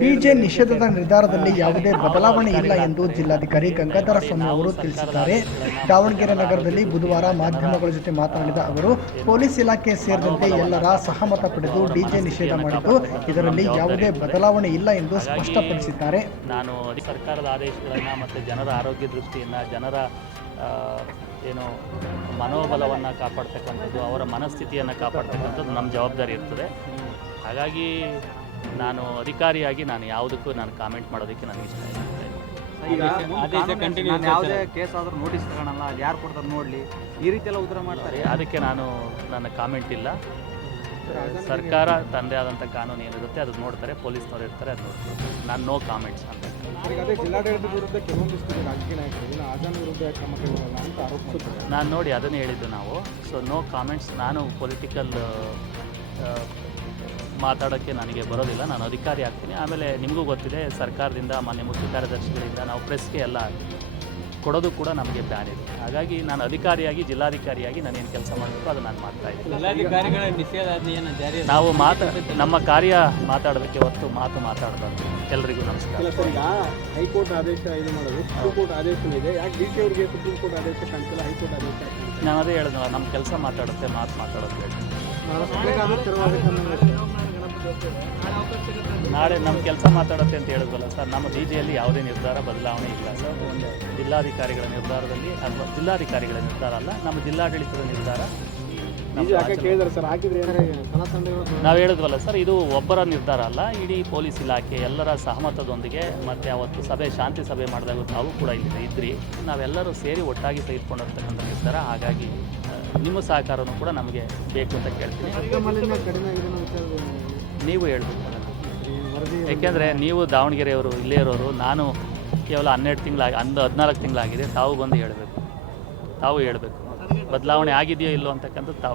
DJ ನಿಷೇಧದ ನಿರ್ಧಾರದಲ್ಲಿ ಯಾವುದೇ ಬದಲಾವಣೆ ಇಲ್ಲ ಎಂದು ಜಿಲ್ಲಾಧಿಕಾರಿ ಗಂಗಾಧರ ಸ್ವಾಮಿ ಅವರು ತಿಳಿಸಿದ್ದಾರೆ. ದಾವಣಗೆರೆ ನಗರದಲ್ಲಿ ಬುಧವಾರ ಮಾಧ್ಯಮಗಳ ಜೊತೆ ಮಾತನಾಡಿದ ಅವರು, ಪೊಲೀಸ್ ಇಲಾಖೆ ಸೇರಿದಂತೆ ಎಲ್ಲರ ಸಹಮತ ಪಡೆದು ಡಿಜೆ ನಿಷೇಧ ಮಾಡಿದ್ದು, ಇದರಲ್ಲಿ ಯಾವುದೇ ಬದಲಾವಣೆ ಇಲ್ಲ ಎಂದು ಸ್ಪಷ್ಟಪಡಿಸಿದ್ದಾರೆ. ನಾನು ಸರ್ಕಾರದ ಆದೇಶಗಳನ್ನು ಮತ್ತು ಜನರ ಆರೋಗ್ಯ ದೃಷ್ಟಿಯಿಂದ, ಜನರ ಏನು ಮನೋಬಲವನ್ನು ಕಾಪಾಡ್ತಕ್ಕಂಥದ್ದು, ಅವರ ಮನಸ್ಥಿತಿಯನ್ನು ಕಾಪಾಡ್ತಕ್ಕಂಥದ್ದು ನಮ್ಮ ಜವಾಬ್ದಾರಿ ಇರ್ತದೆ. ಹಾಗಾಗಿ ನಾನು ಅಧಿಕಾರಿಯಾಗಿ ನಾನು ಯಾವುದಕ್ಕೂ ನಾನು ಕಾಮೆಂಟ್ ಮಾಡೋದಕ್ಕೆ ನನಗೆ ಇಷ್ಟ ಇಲ್ಲ. ಆದೇಶ ಕಂಟಿನ್ಯೂ ನಾನು ಯಾವುದೇ ಕೇಸ್ ಆದರೂ ನೋಟಿಸ್ ತಗೊಳಲ್ಲ ಅದು ಯಾರು ಕೊಡ್ತಾರೆ ನೋಡಲಿ. ಈ ರೀತಿ ಎಲ್ಲ ಉತ್ತರ ಮಾಡ್ತಾರೆ. ಅದಕ್ಕೆ ನಾನು ನನ್ನ ಕಾಮೆಂಟ್ ಇಲ್ಲ. ಸರ್ಕಾರ ತಂದೆ ಆದಂಥ ಕಾನೂನು ಏನಿರುತ್ತೆ ಅದು ನೋಡ್ತಾರೆ ಪೊಲೀಸ್ನವ್ರು ಇರ್ತಾರೆ ಅದು ನೋಡ್ತಾರೆ. ನಾನು ನೋ ಕಾಮೆಂಟ್ಸ್ ಅಂತ. ಈಗ ಅದೇ ವಿರುದ್ಧ ಕೆಲವೊಂದಿಷ್ಟು ರಾಜಕೀಯ ನಾಯಕರು ಆಜಾನ್ ವಿರುದ್ಧ ಕ್ರಮ ಕೈಗೊಳ್ಳಲ್ಲ ಅಂತ ಆರೋಪ ಮಾಡ್ತಾರೆ ನಾನು ನೋಡಿ ಅದನ್ನೇ ಹೇಳಿದ್ದು ನಾವು. ಸೊ ನೋ ಕಾಮೆಂಟ್ಸ್ ನಾನು ಪೊಲಿಟಿಕಲ್ ಮಾತಾಡೋಕ್ಕೆ ನನಗೆ ಬರೋದಿಲ್ಲ. ನಾನು ಅಧಿಕಾರಿ ಆಗ್ತೀನಿ. ಆಮೇಲೆ ನಿಮಗೂ ಗೊತ್ತಿದೆ ಸರ್ಕಾರದಿಂದ ಮಾನ್ಯ ಮುಖ್ಯ ಕಾರ್ಯದರ್ಶಿಗಳಿಂದ ನಾವು ಪ್ರೆಸ್ಗೆ ಎಲ್ಲ ಕೊಡೋದು ಕೂಡ ನಮಗೆ ಬ್ಯಾನ್ ಇದೆ. ಹಾಗಾಗಿ ನಾನು ಅಧಿಕಾರಿಯಾಗಿ ಜಿಲ್ಲಾಧಿಕಾರಿಯಾಗಿ ನಾನು ಏನು ಕೆಲಸ ಮಾಡಬೇಕು ಅದು ನಾನು ಮಾಡ್ತಾ ಇದ್ದೀನಿ. ನಾವು ಮಾತಾ ನಮ್ಮ ಕಾರ್ಯ ಮಾತಾಡೋದಕ್ಕೆ ಹೊತ್ತು ಮಾತು ಮಾತಾಡಬಾರ್ದು. ಎಲ್ರಿಗೂ ನಮಸ್ಕಾರ. ಹೈಕೋರ್ಟ್ ಆದೇಶ ಇದು ಮಾಡೋದು. ಸುಪ್ರೀಂ ಕೋರ್ಟ್ ಆದೇಶ ಇದೆ. ಯಾಕೆ ಡಿ ಸಿ ಅವರಿಗೆ ಸುಪ್ರೀಂ ಕೋರ್ಟ್ ಆದೇಶ ಕಾಣ್ತಿಲ್ಲ ಹೈಕೋರ್ಟ್ ಆದೇಶ? ನಾನು ಅದೇ ಹೇಳಿದ್ನಲ್ಲ ನಮ್ಮ ಕೆಲಸ ಮಾತಾಡುತ್ತೆ ಮಾತು ಮಾತಾಡುತ್ತೆ ನಾಳೆ ನಮ್ಮ ಕೆಲಸ ಮಾತಾಡುತ್ತೆ ಅಂತ ಹೇಳಿದ್ವಲ್ಲ ಸರ್ ನಮ್ಮ ಡಿ ಜಿಯಲ್ಲಿ ಯಾವುದೇ ನಿರ್ಧಾರ ಬದಲಾವಣೆ ಇಲ್ಲ. ಸರ್ ಒಂದು ಜಿಲ್ಲಾಧಿಕಾರಿಗಳ ನಿರ್ಧಾರದಲ್ಲಿ ಅಥವಾ ಜಿಲ್ಲಾಧಿಕಾರಿಗಳ ನಿರ್ಧಾರ ಅಲ್ಲ ನಮ್ಮ ಜಿಲ್ಲಾಡಳಿತದ ನಿರ್ಧಾರ. ನಾವು ಹೇಳಿದ್ವಲ್ಲ ಸರ್ ಇದು ಒಬ್ಬರ ನಿರ್ಧಾರ ಅಲ್ಲ ಇಡೀ ಪೊಲೀಸ್ ಇಲಾಖೆ ಎಲ್ಲರ ಸಹಮತದೊಂದಿಗೆ ಮತ್ತು ಅವತ್ತು ಸಭೆ ಶಾಂತಿ ಸಭೆ ಮಾಡಿದಾಗ ನಾವು ಕೂಡ ಇಲ್ಲಿ ಇದ್ರಿ. ನಾವೆಲ್ಲರೂ ಸೇರಿ ಒಟ್ಟಾಗಿ ತೆಗೆದುಕೊಂಡಿರ್ತಕ್ಕಂಥ ನಿರ್ಧಾರ. ಹಾಗಾಗಿ ನಿಮ್ಮ ಸಹಕಾರನೂ ಕೂಡ ನಮಗೆ ಬೇಕು ಅಂತ ಕೇಳ್ತೀನಿ. ನೀವು ಹೇಳ್ಬೇಕು ಯಾಕೆಂದರೆ ನೀವು ದಾವಣಗೆರೆಯವರು ಇಲ್ಲೇ ಇರೋರು ನಾನು ಕೇವಲ ಹನ್ನೆರಡು ತಿಂಗಳಾಗಿ ಹನ್ನೊಂದು ಹದಿನಾಲ್ಕು ತಿಂಗಳಾಗಿದೆ, ತಾವು ಬಂದು ಹೇಳಬೇಕು. ತಾವು ಹೇಳಬೇಕು. ಬದಲಾವಣೆ ಆಗಿದೆಯೋ ಇಲ್ಲೋ ಅಂತಕ್ಕಂಥದ್ದು ತಾವು